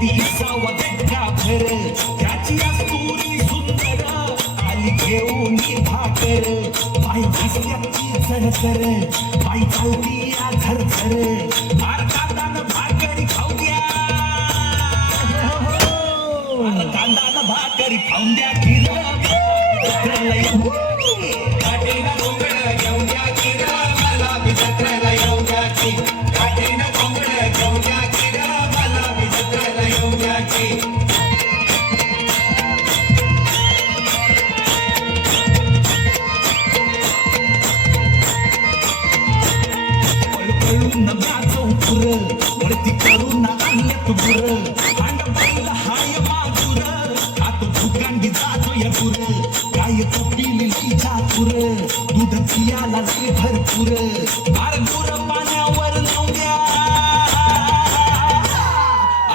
द्या की ग, की गड्डा भर त्याची अस्तुरी सुंदर आली घेऊन भाकर बाई भासल्याची झरझर बाई चालती या झरझर मार भाकर खाऊ द्या अरे भाकर खाऊ द्या की पळपळून नाचव पुर वरती करून आणलं तू अंड हाय मागुर खातो भुकांडी जातो या गाय कपिली जातुर. दूध पियाला भरपूर. आर गुर पाण्यावर नेऊन द्या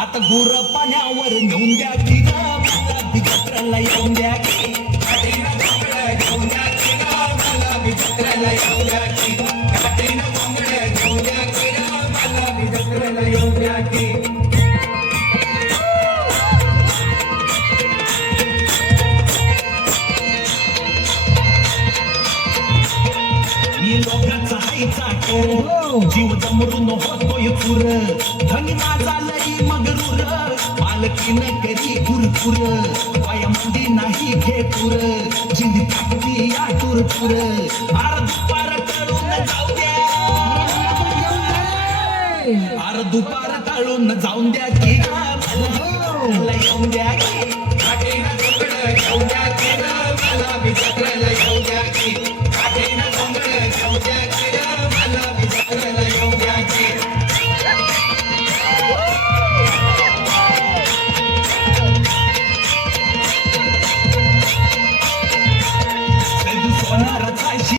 आता गुर पाण्यावर नेऊन द्या की मला बी येऊन द्या घेऊन द्या मला येऊन द्या की मी लोकांचा हायचा कर जीव जमरून होतोय चुर धनी माझा लई मगरूर. मालकीन करी कुरकुर पायामध्ये नाही घे पुर जिंदी या टुरपुर जाऊ द्या दुपार टळून जाऊन द्या की मला येऊन द्या की घेऊन द्या की मला